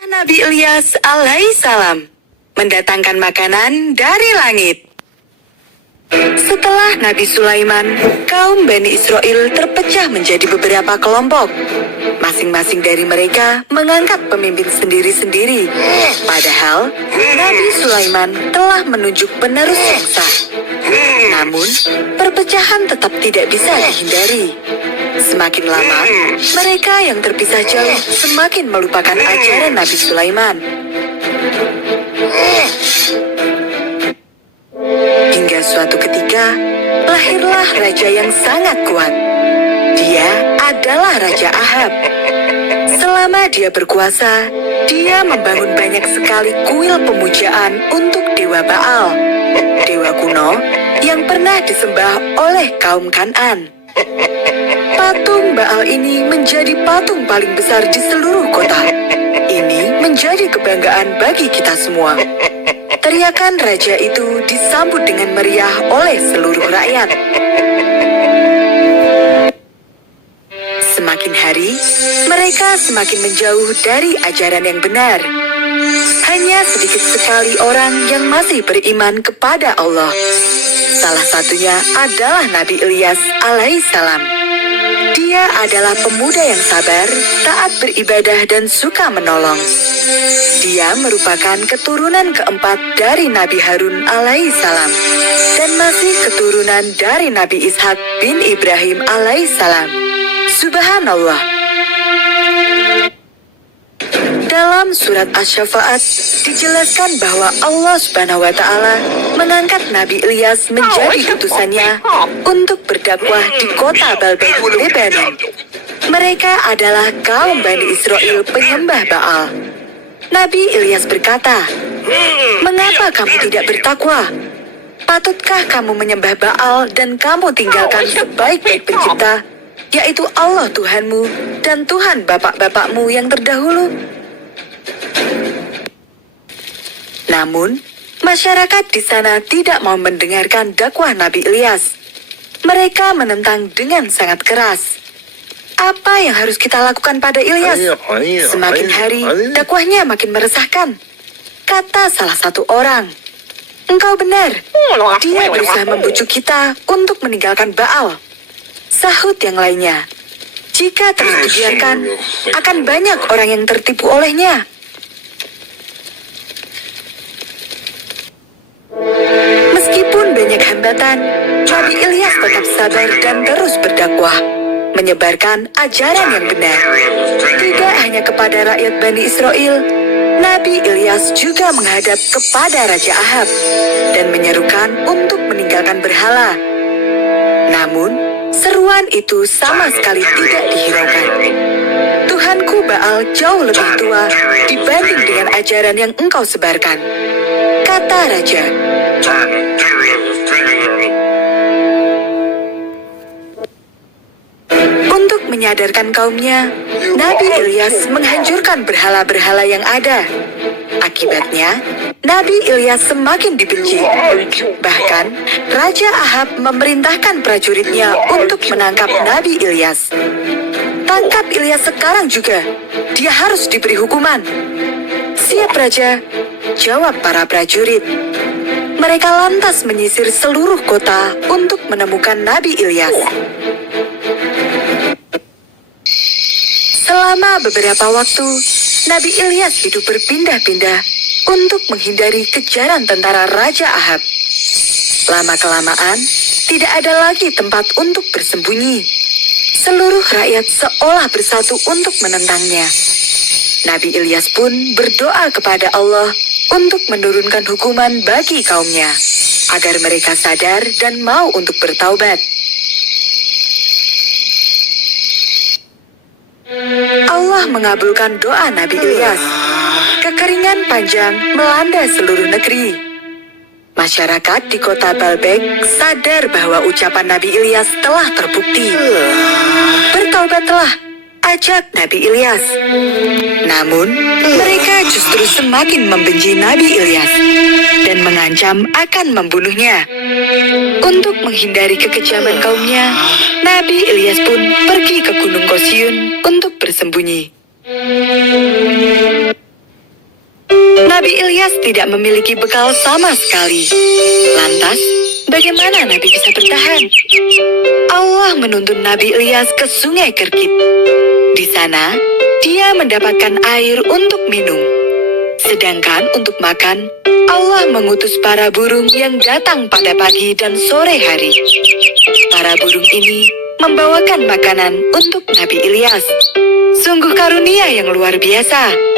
Nabi Ilyas alaihissalam mendatangkan makanan dari langit. Setelah Nabi Sulaiman, kaum Bani Israel terpecah menjadi beberapa kelompok. Masing-masing dari mereka mengangkat pemimpin sendiri-sendiri. Padahal, Nabi Sulaiman telah menunjuk penerus yang sah. Namun, perpecahan tetap tidak bisa dihindari. Semakin lama, mereka yang terpisah jauh semakin melupakan ajaran Nabi Sulaiman. Hingga suatu ketika, lahirlah raja yang sangat kuat. Dia adalah Raja Ahab. Selama dia berkuasa, dia membangun banyak sekali kuil pemujaan untuk Dewa Baal, dewa kuno yang pernah disembah oleh kaum Kan'an. Patung Baal ini menjadi patung paling besar di seluruh kota. Ini menjadi kebanggaan bagi kita semua. Teriakan raja itu disambut dengan meriah oleh seluruh rakyat. Semakin hari, mereka semakin menjauh dari ajaran yang benar. Hanya sedikit sekali orang yang masih beriman kepada Allah. Salah satunya adalah Nabi Ilyas alaihissalam. Dia adalah pemuda yang sabar, taat beribadah dan suka menolong. Dia merupakan keturunan keempat dari Nabi Harun alaihissalam dan masih keturunan dari Nabi Ishak bin Ibrahim alaihissalam. Subhanallah. Dalam surat Asy-Syafa'at dijelaskan bahwa Allah Subhanahu wa Ta'ala mengangkat Nabi Ilyas menjadi utusannya untuk berdakwah di kota Baalbek, Lebanon. Mereka adalah kaum Bani Israel penyembah Baal. Nabi Ilyas berkata, "Mengapa kamu tidak bertakwa? Patutkah kamu menyembah Baal dan kamu tinggalkan sebaik-baik pencipta, yaitu Allah Tuhanmu dan Tuhan bapak-bapakmu yang terdahulu?" Namun, masyarakat di sana tidak mau mendengarkan dakwah Nabi Ilyas. Mereka menentang dengan sangat keras. Apa yang harus kita lakukan pada Ilyas? Semakin hari, dakwahnya makin meresahkan. Kata salah satu orang, "Engkau benar, dia berusaha membujuk kita untuk meninggalkan Baal." Sahut yang lainnya, "Jika terus dibiarkan, akan banyak orang yang tertipu olehnya." Meskipun banyak hambatan, Nabi Ilyas tetap sabar dan terus berdakwah, menyebarkan ajaran yang benar. Tidak hanya kepada rakyat Bani Israel, Nabi Ilyas juga menghadap kepada Raja Ahab dan menyerukan untuk meninggalkan berhala. Namun, seruan itu sama sekali tidak dihiraukan. Tuhanku Baal jauh lebih tua dibanding dengan ajaran yang engkau sebarkan, kata raja. Untuk menyadarkan kaumnya, Nabi Ilyas menghancurkan berhala-berhala yang ada. Akibatnya, Nabi Ilyas semakin dibenci. Bahkan, Raja Ahab memerintahkan prajuritnya untuk menangkap Nabi Ilyas. "Tangkap Ilyas sekarang juga. Dia harus diberi hukuman." "Siap, Raja," jawab para prajurit. Mereka lantas menyisir seluruh kota untuk menemukan Nabi Ilyas. Selama beberapa waktu, Nabi Ilyas hidup berpindah-pindah untuk menghindari kejaran tentara Raja Ahab. Lama-kelamaan, tidak ada lagi tempat untuk bersembunyi. Seluruh rakyat seolah bersatu untuk menentangnya. Nabi Ilyas pun berdoa kepada Allah untuk menurunkan hukuman bagi kaumnya, agar mereka sadar dan mau untuk bertaubat. Allah mengabulkan doa Nabi Ilyas. Kekeringan panjang melanda seluruh negeri. Masyarakat di kota Baalbek sadar bahwa ucapan Nabi Ilyas telah terbukti. "Bertaubatlah," ajak Nabi Ilyas. Namun, mereka justru semakin membenci Nabi Ilyas dan mengancam akan membunuhnya. Untuk menghindari kekejaman kaumnya, Nabi Ilyas pun pergi ke Gunung Qosyun untuk bersembunyi. Nabi Ilyas tidak memiliki bekal sama sekali. Lantas, bagaimana Nabi bisa bertahan? Allah menuntun Nabi Ilyas ke Sungai Kerkit. Di sana, dia mendapatkan air untuk minum. Sedangkan untuk makan, Allah mengutus para burung yang datang pada pagi dan sore hari. Para burung ini membawakan makanan untuk Nabi Ilyas. Sungguh karunia yang luar biasa.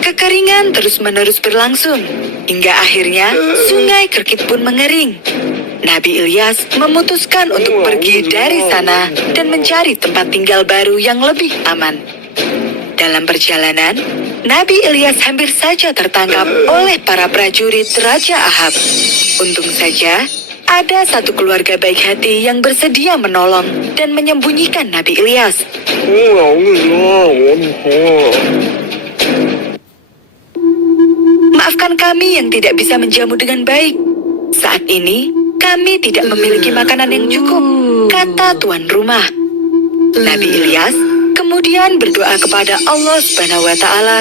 Kekeringan terus-menerus berlangsung, hingga akhirnya Sungai Kerkit pun mengering. Nabi Ilyas memutuskan untuk pergi dari sana dan mencari tempat tinggal baru yang lebih aman. Dalam perjalanan, Nabi Ilyas hampir saja tertangkap oleh para prajurit Raja Ahab. Untung saja, ada satu keluarga baik hati yang bersedia menolong dan menyembunyikan Nabi Ilyas. Maafkan kami yang tidak bisa menjamu dengan baik. Saat ini, kami tidak memiliki makanan yang cukup, kata tuan rumah. Nabi Ilyas kemudian berdoa kepada Allah Subhanahu wa Ta'ala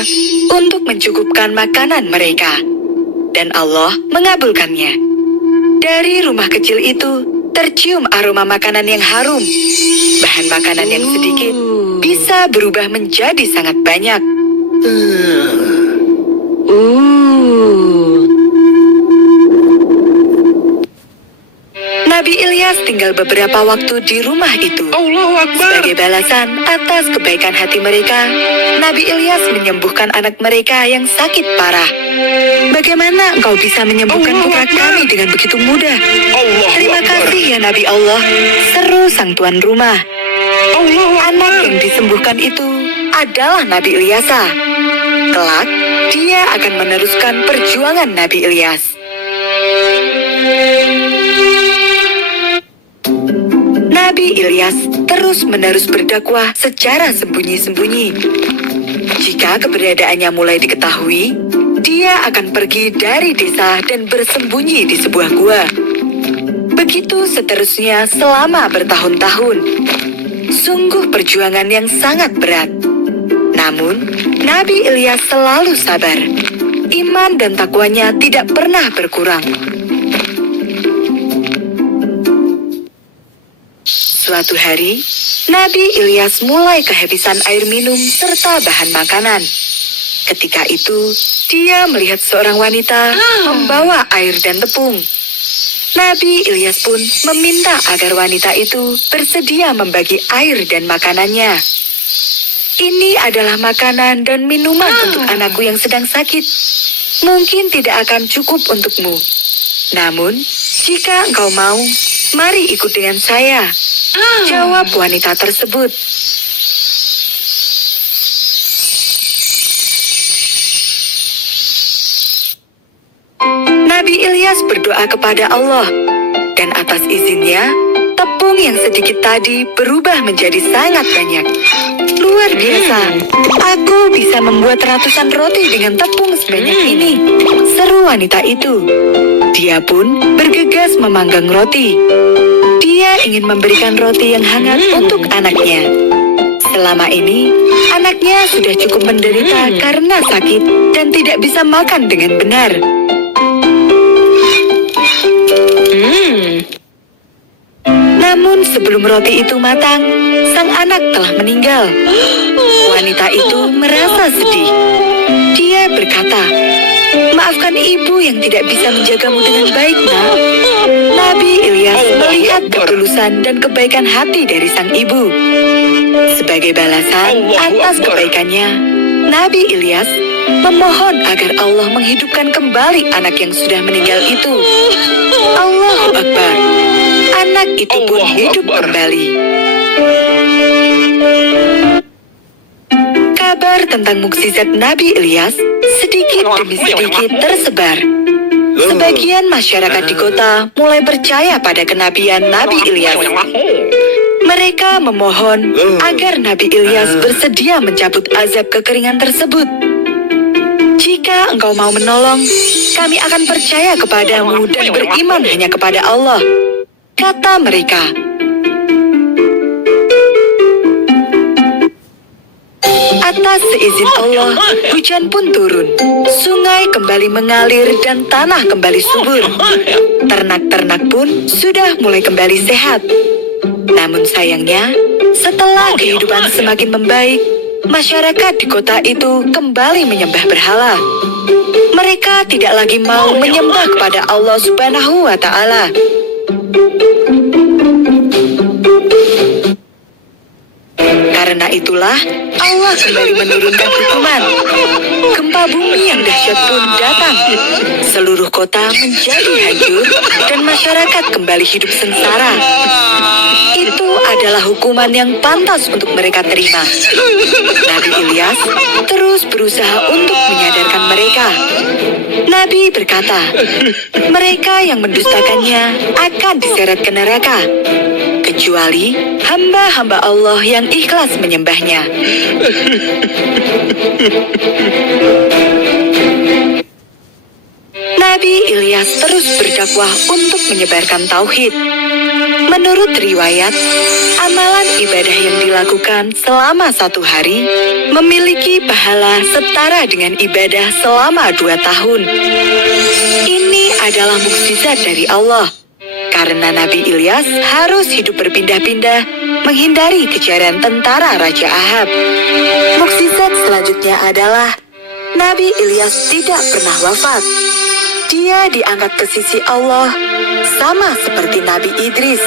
untuk mencukupkan makanan mereka, dan Allah mengabulkannya. Dari rumah kecil itu tercium aroma makanan yang harum. Bahan makanan yang sedikit bisa berubah menjadi sangat banyak. Nabi Ilyas tinggal beberapa waktu di rumah itu. Sebagai balasan atas kebaikan hati mereka, Nabi Ilyas menyembuhkan anak mereka yang sakit parah. Bagaimana engkau bisa menyembuhkan putra kami dengan begitu mudah? Terima kasih ya Nabi Allah, seru sang tuan rumah. Anak yang disembuhkan itu adalah Nabi Ilyasa. Kelak, dia akan meneruskan perjuangan Nabi Ilyas. Nabi Ilyas terus-menerus berdakwah secara sembunyi-sembunyi. Jika keberadaannya mulai diketahui, dia akan pergi dari desa dan bersembunyi di sebuah gua. Begitu seterusnya selama bertahun-tahun. Sungguh perjuangan yang sangat berat. Namun, Nabi Ilyas selalu sabar. Iman dan takwanya tidak pernah berkurang. Suatu hari, Nabi Ilyas mulai kehabisan air minum serta bahan makanan. Ketika itu, dia melihat seorang wanita membawa air dan tepung. Nabi Ilyas pun meminta agar wanita itu bersedia membagi air dan makanannya. Ini adalah makanan dan minuman untuk anakku yang sedang sakit. Mungkin tidak akan cukup untukmu. Namun, jika engkau mau, mari ikut dengan saya. Jawab wanita tersebut. Nabi Ilyas berdoa kepada Allah, dan atas izinnya, tepung yang sedikit tadi berubah menjadi sangat banyak. Luar biasa, aku bisa membuat ratusan roti dengan tepung sebanyak ini, seru wanita itu. Dia pun bergegas memanggang roti. Dia ingin memberikan roti yang hangat untuk anaknya. Selama ini, anaknya sudah cukup menderita karena sakit dan tidak bisa makan dengan benar. Namun sebelum roti itu matang, sang anak telah meninggal. Wanita itu merasa sedih. Dia berkata, "Maafkan ibu yang tidak bisa menjagamu dengan baik, Nak." Nabi Ilyas melihat ketulusan dan kebaikan hati dari sang ibu. Sebagai balasan atas kebaikannya, Nabi Ilyas memohon agar Allah menghidupkan kembali anak yang sudah meninggal itu. Allahu Akbar. Anak itu pun hidup kembali. Kabar tentang mukjizat Nabi Ilyas sedikit demi sedikit tersebar. Sebagian masyarakat di kota mulai percaya pada kenabian Nabi Ilyas. Mereka memohon agar Nabi Ilyas bersedia mencabut azab kekeringan tersebut. Jika engkau mau menolong, kami akan percaya kepadamu dan beriman hanya kepada Allah, kata mereka. Atas seizin Allah, hujan pun turun. Sungai kembali mengalir dan tanah kembali subur. Ternak-ternak pun sudah mulai kembali sehat. Namun sayangnya, setelah kehidupan semakin membaik, masyarakat di kota itu kembali menyembah berhala. Mereka tidak lagi mau menyembah kepada Allah Subhanahu wa Ta'ala. Karena itulah Allah kembali menurunkan hukuman. Gempa bumi yang dahsyat pun datang. Seluruh kota menjadi hancur dan masyarakat kembali hidup sengsara. Itu adalah hukuman yang pantas untuk mereka terima. Nabi Ilyas terus berusaha untuk menyadarkan mereka. Nabi berkata, mereka yang mendustakannya akan diseret ke neraka, kecuali hamba-hamba Allah yang ikhlas menyembahnya. Nabi Ilyas terus berdakwah untuk menyebarkan tauhid. Menurut riwayat, amalan ibadah yang dilakukan selama 1 hari memiliki pahala setara dengan ibadah selama 2 tahun. Ini adalah mukjizat dari Allah, karena Nabi Ilyas harus hidup berpindah-pindah menghindari kejaran tentara Raja Ahab. Mukjizat selanjutnya adalah Nabi Ilyas tidak pernah wafat. Dia diangkat ke sisi Allah sama seperti Nabi Idris.